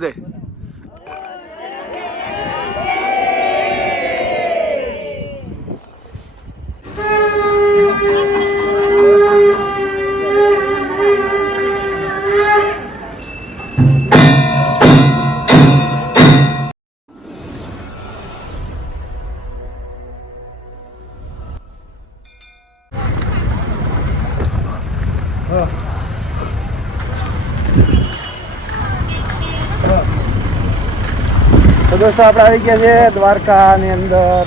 દે તો દોસ્તો આપણે આવી ગયા છે દ્વારકાની અંદર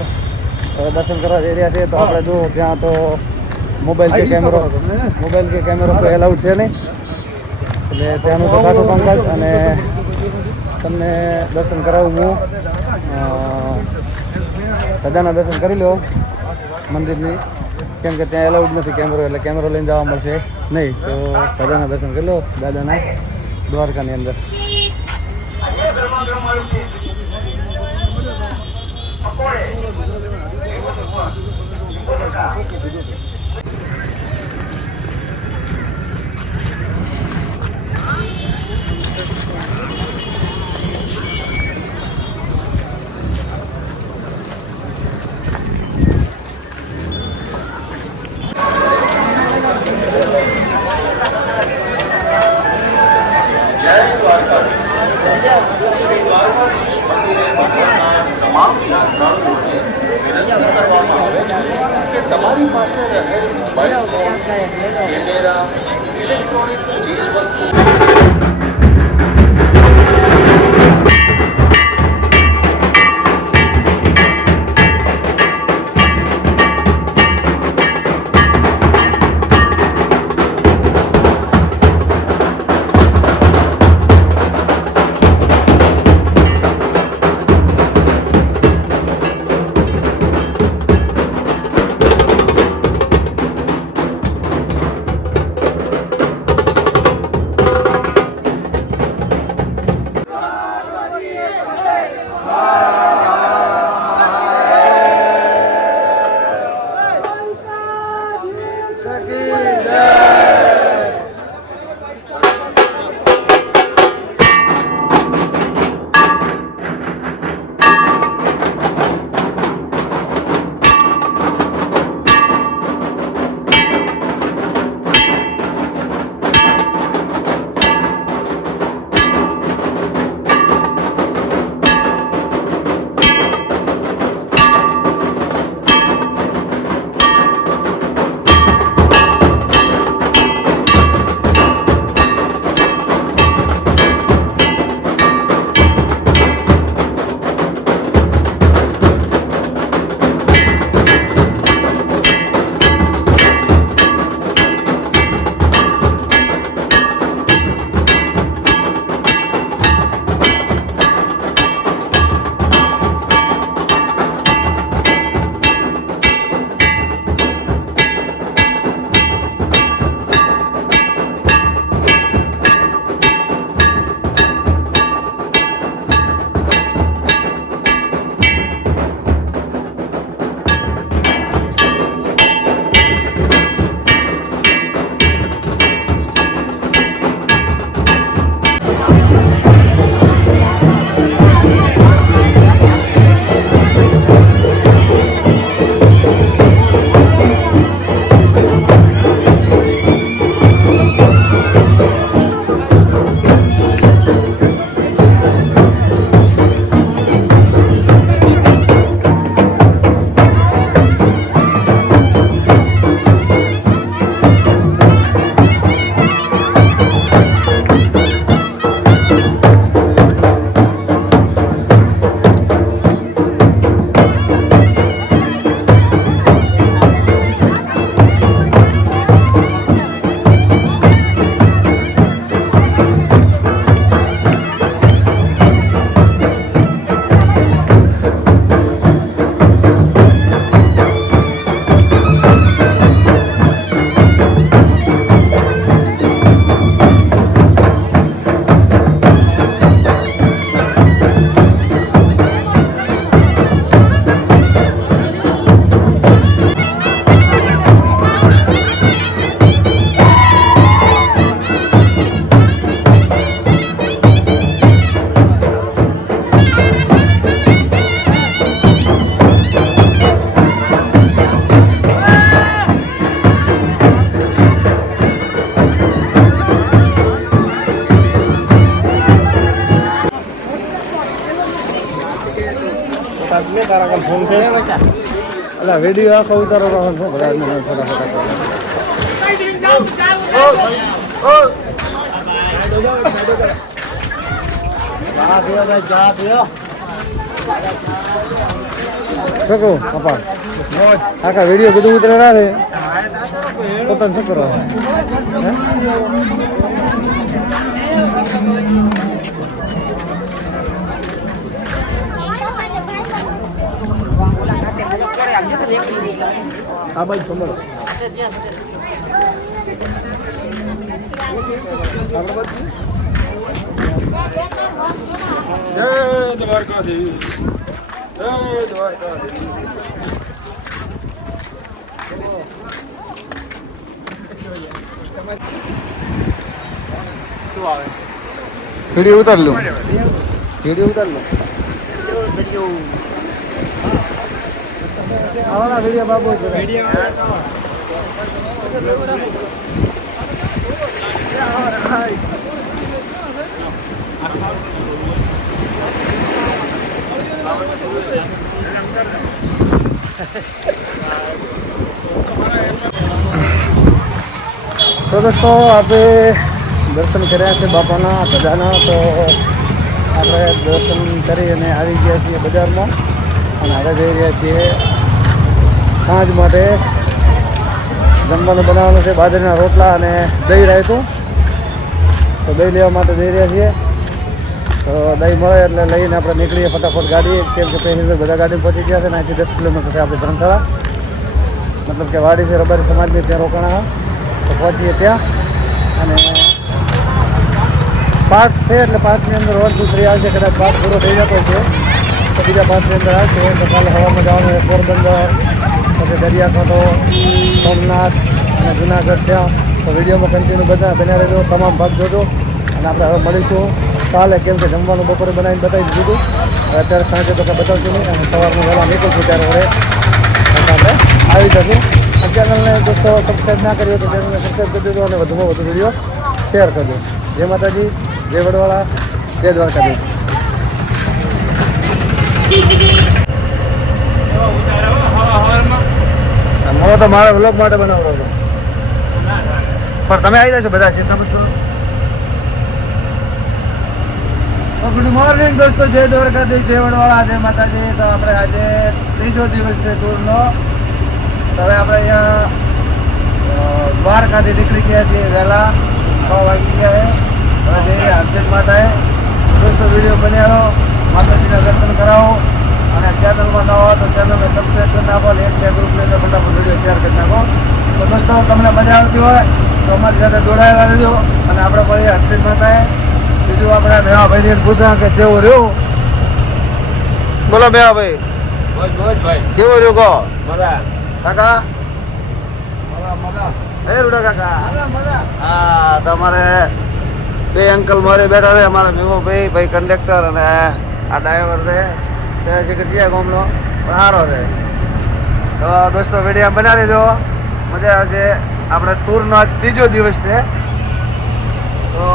દર્શન કરવા જઈ રહ્યા છે. તો આપણે જો ત્યાં તો મોબાઈલ કે કેમેરો કોઈ એલાઉડ છે નહીં, એટલે ત્યાંનું તો કાઢું કામકાજ. અને તમને દર્શન કરાવું હું દાદાના દર્શન કરી લો મંદિરની, કેમ કે ત્યાં એલાઉડ નથી કેમેરો, એટલે કેમેરો લઈને જવા મળશે નહીં. તો દાદાના દર્શન કરી લો, દાદાના દ્વારકાની અંદર. તમારી પાસે રહેલ ઇલેક્ટ્રોનિક્સ ચીજ વસ્તુ અલા વિડીયો આખો ઉતારો રહો છો બધા ફટાફટ છોકરો પપ્પા આખા વિડીયો બધું ઉતરે ના રે પોતાને શું કરો આ બાજુ તમારો જય દ્વારકાધીશ જય દ્વારકાધીશ વિડીયો ઉતાર લો વિડીયો ઉતાર લો આવના વિડીયો બાબુ તો દોસ્તો આપણે દર્શન કર્યા છે બાપાના બધાના તો આપણે દર્શન કરી અને આવી ગયા છીએ બજારમાં અને હવે જઈ રહ્યા છીએ સાંજ માટે જમવાનું બનાવવાનું છે બાજરીના રોટલા અને દહીં રાયતું તો દહીં લેવા માટે જઈ રહ્યા છીએ તો દહીં મળે એટલે લઈને આપણે નીકળીએ ફટાફટ ગાડી કેમ કે પેસેન્જર બધા ગાડી પહોંચી ગયા છે ને અહીંથી 10 કિલોમીટર છે આપણે ધર્મશાળા મતલબ કે વાડી છે રબારી સમાજની ત્યાં રોકાણા તો પહોંચીએ ત્યાં અને પાર્ક છે એટલે પાર્કની અંદર 1 2 3 આવશે કદાચ પાર્ક પૂરો થઈ જતો છે તો બીજા પાર્કની અંદર આવશે તો કાલે હવામાં જવાનું પોરબંદર પછી દરિયાકાંઠો સોમનાથ અને જુનાગઢ ત્યાં તો વિડીયોમાં કન્ટિન્યુ બધા બન્યા રહેજો તમામ ભાગ જોજો અને આપણે હવે મળીશું કાલે કેમ કે જમવાનું બપોરે બનાવીને બતાવી દીધું હવે અત્યારે સાંજે તો કંઈ બતાવશું નહીં અને સવારમાં વહેલા નીકળશું ત્યારે વડે આપણે આવી જશું આ ચેનલને દોસ્તો સબસ્ક્રાઈબ ના કર્યો તો ચેનલને સબસ્ક્રાઈબ કરી દેજો અને વધુમાં વધુ વિડીયો શેર કરજો જય માતાજી જય વડવાળા જય દ્વારકાધીશ હું તો મારા વ્લોગ માટે બનાવડો હતો પણ તમે આવી જશો બધા ચિંતા મત કરો ગુડ મોર્નિંગ દોસ્તો જય દ્વારકાધીશ જય વડવાળા જય માતાજી તો આપણે આજે ત્રીજો દિવસ છે ટૂરનો હવે આપણે અહીંયા દ્વારકાથી નીકળી ગયા છીએ વહેલા 6 વાગી ગયા હવે જઈએ હર્ષિદ માતાએ દોસ્તો વિડીયો બનાવો માતાજીના દર્શન કરાવો અને ચેનલમાં ન હોય તો ચેનલને સબસ્ક્રાઈબ કરી નાખો અને એક બે ગ્રુપની અંદર ફટાફટ વિડીયો શેર કરી નાખો તો દોસ્તો તમને મજા આવતી હોય તો અમારી સાથે જોડાયેલા રહેજો અને આપણે પછી હર્ષિદ માતાએ બીજું આપણે મેવાભાઈને પૂછા કે જેવું રહ્યું બોલો મેવાભાઈ જેવું રહ્યું કહો કાકા હે રૂડા કાકા હા તમારે બે અંકલ મારે બેઠા છે અમારા મેવાભાઈ ભાઈ કંડક્ટર અને આ ડ્રાઈવર છે શીખર ગામનો પણ સારો છે તો દોસ્તો વિડીયો બનાવી દેજો મજા આવશે આપણે ટૂરનો આજ ત્રીજો દિવસ છે તો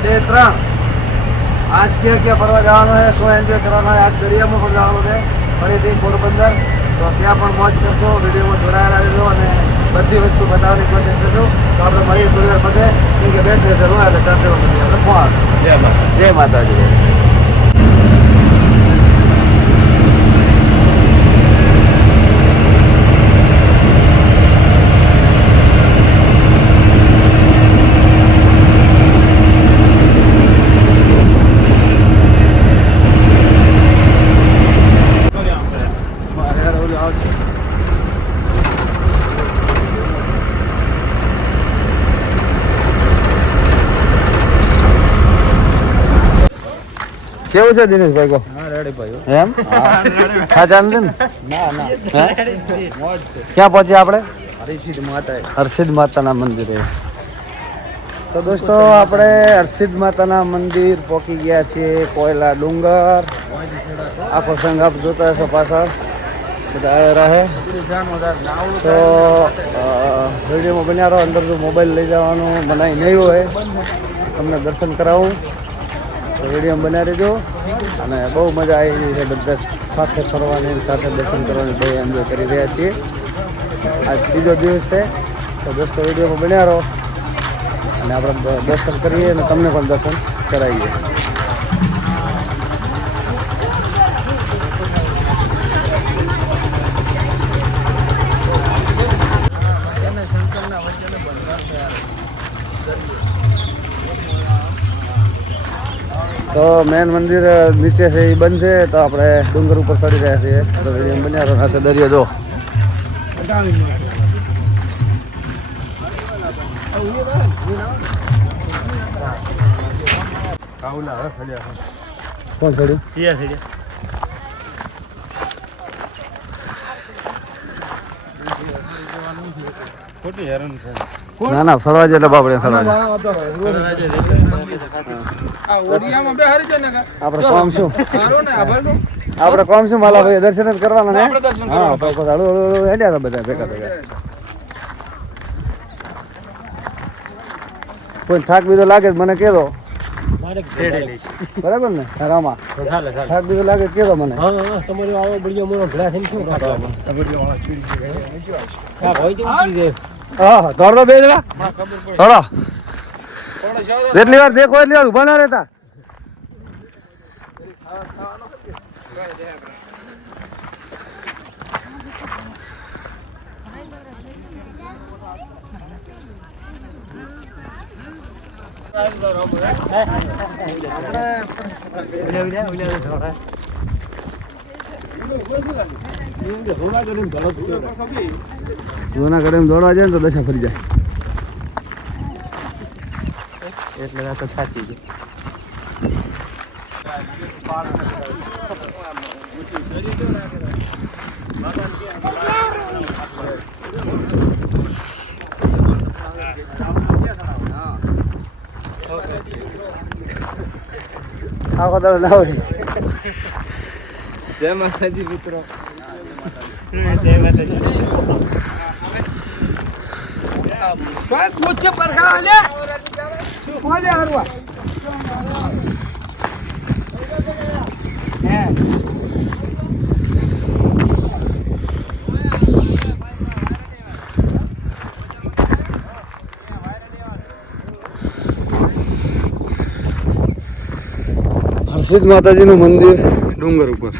2 3 આજ ક્યાં ફરવા જવાનું છે શું એન્જોય કરવાનો છે આજ દરિયામાં પણ જવાનું છે ફરીથી પોરબંદર તો ત્યાં પણ મોજ કરશો વિડીયોમાં જોડાયેલા રહેજો અને બધી વસ્તુ બતાવવાની કોશિશ કરશું તો આપણે મળીએ થોડી વાર પછી કેમ કે બેટરી જરૂર એટલે ચાર્જર આપણે પહોંચ જય માતાજી કેવું છે દિનેશભાઈ કો રેડી ભાઈ એમ હા જાણ દે ને ના ના ક્યાં પહોંચ્યા આપણે હર્ષિદ માતાના મંદિરે તો દોસ્તો આપણે હર્ષિદ માતાના મંદિર પહોંચી ગયા છીએ કોયલા ડુંગર આખો સંઘ આપ જોતા હશો પાછળ બધા રહે તો વિડીયોમાં બન્યા રહો અંદર જો મોબાઈલ લઈ જવાનું બનાવી નહીં હોય તમને દર્શન કરાવું તો વિડીયો બનાવી દેજો અને બહુ મજા આવી છે. બધા સાથે ફરવાની સાથે દર્શન કરવાની બહુ એન્જોય કરી રહ્યા છીએ. આજ ત્રીજો દિવસ છે તો દોસ્તો વિડીયોમાં બન્યા રહો અને આપણે દર્શન કરીએ અને તમને પણ દર્શન કરાવીએ. તો મેન મંદિર નીચે છે એ બંધ છે તો આપણે ડુંગર ઉપર ચડી રહ્યા છીએ. તો વિડીયો બન્યા રહો. પાસે દરિયો જો કોણ ચડ્યું? ના ના સડવા એટલે બાપડે સડવા આપણે કોમ શું માલા ભાઈ દર્શન જ કરવાના ને. હા હળુ હળુ હેડ્યા હતા બધા ભેગા ભેગા. કોઈ થાક બીજો લાગે મને કહેતો બરાબર ને રામા થાક બીજો લાગે કહેતો મને. હા દોડતો બે જણા થોડો જેટલી વાર દેખો એટલી વાર ઉભા ના રહેતા. જૂનાગઢ દોડવા જાય ને તો દશા ફરી જાય એટલે વાત સાચી છે. આખો દાડો ના હોય. જય માતાજી મિત્રો. જય માતાજી. પૂછે પરખા આલે કોલે હરવા હે હરસિદ્ધ માતાજીનું મંદિર ડુંગર ઉપર.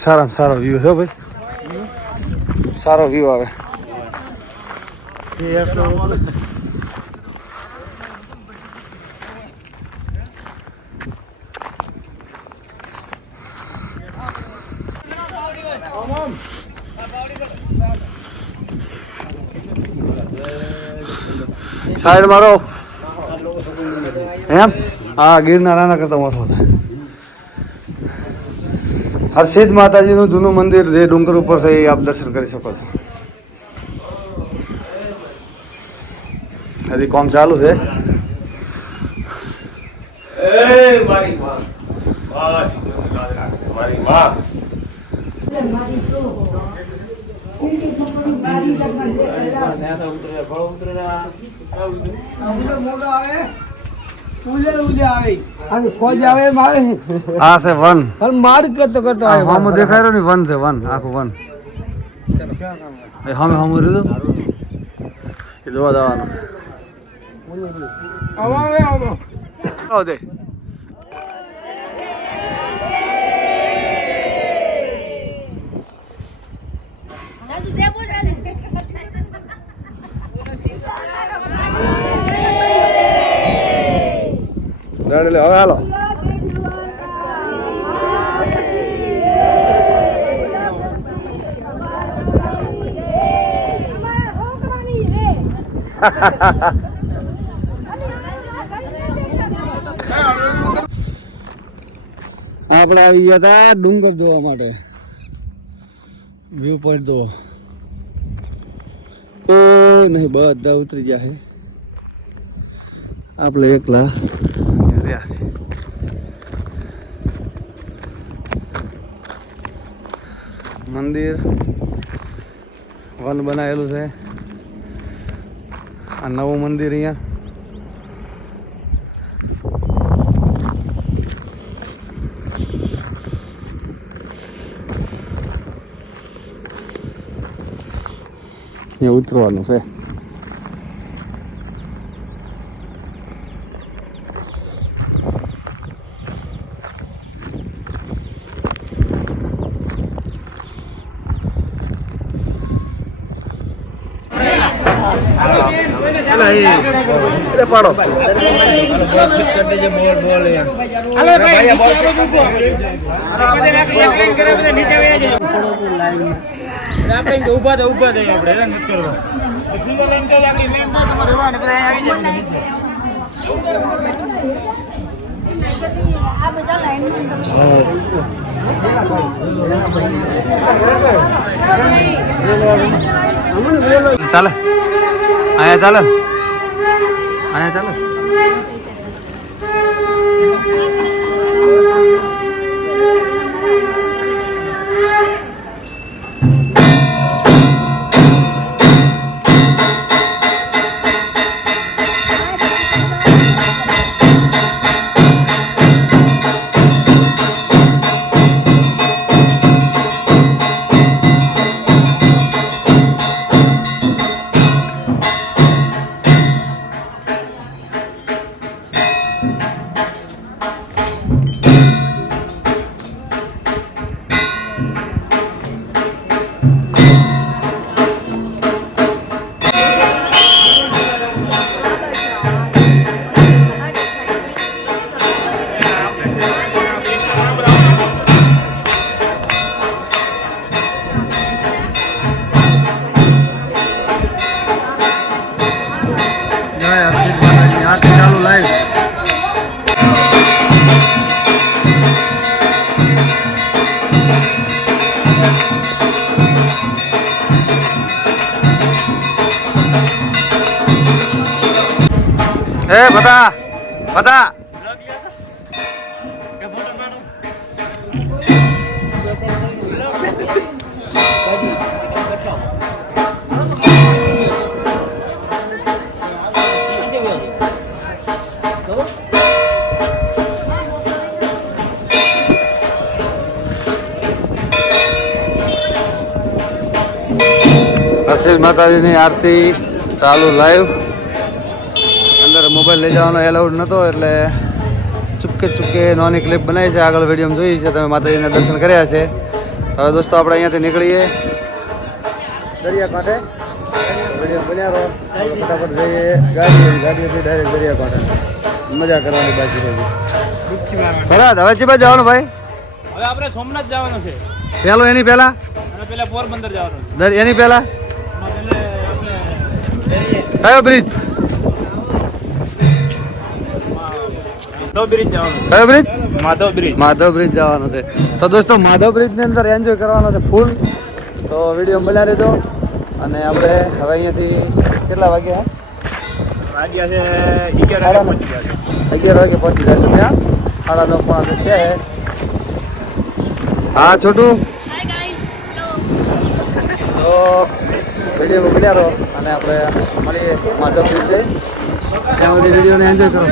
સારામાં સારો વ્યૂ છે ભાઈ. સારો વ્યૂ આવે. સાઈડ મારો એમ. હા ગિરનાર આના કરતા ઓછો થાય. હરસિદ્ધ માતાજીનું જૂનું મંદિર જે ડુંગર ઉપર છે એ આપ દર્શન કરી શકો છો. હજી કામ ચાલુ છે. હા છે વન માર્ગ કરતો કરતો હમ દેખાય રહ્યો ને વન છે વન આખું વન. હમે હમ રીધું એ જોવા જવાનું. દે દાડે હવે હાલો. આપણે આવી ગયા હતા ડુંગર જોવા માટે. વ્યૂ પોઈન્ટ તો કોઈ નહીં, બધા ઉતરી ગયા છે. આપણે એકલા રહ્યા છીએ. મંદિર વન બનાવેલું છે. આ નવું મંદિર અહીંયા ઉતરવાનું છે. પાડો ઉભા થઈ આપણે નથી કરવા ચાલે આયા ચાલે આયા ચાલે. ચાલુ લાઈવ બતા હર્ષિલ માતાજીની આરતી ચાલુ લાઈવ. અંદર મોબાઈલ લઈ જવાનો એલાઉડ નહોતો એટલે ચૂપકે ચૂપકે નાની ક્લિપ બનાવી છે. આગળ વિડીયોમાં જોઈ છે તમે, માતાજીના દર્શન કર્યા છે. તો હવે દોસ્તો આપણે અહીંયાથી નીકળીએ દરિયાકાંઠે. વિડીયો બન્યા રહો, ફટાફટ જઈએ ગાડીઓથી ડાયરેક્ટ દરિયાકાંઠે મજા કરવાની બાકી રહી. બરાબર, હવે ચીબા જવાનું ભાઈ? હવે આપણે સોમનાથ જવાનું છે. પેલો એની પહેલા પેલા પોરબંદર જવાનું એની પહેલા કયો બ્રિજ? કયો બ્રિજ? માધવ બ્રિજ જવાનો છે. તો દોસ્તો માધવ બ્રિજ ની અંદર એન્જોય કરવાનો છે ફૂલ. તો વિડીયો બનાવી દો. અને આપણે હવે અહીંયાથી કેટલા વાગ્યા? વાગ્યા છે 11 વાગે પહોંચી જશું ત્યાં. 9:30 છે. હા છોટું, તો વિડીયો બન્યા રહો અને આપણે મળીએ માધવ બ્રિજ જઈ. ત્યાં સુધી વિડીયોને એન્જોય કરો.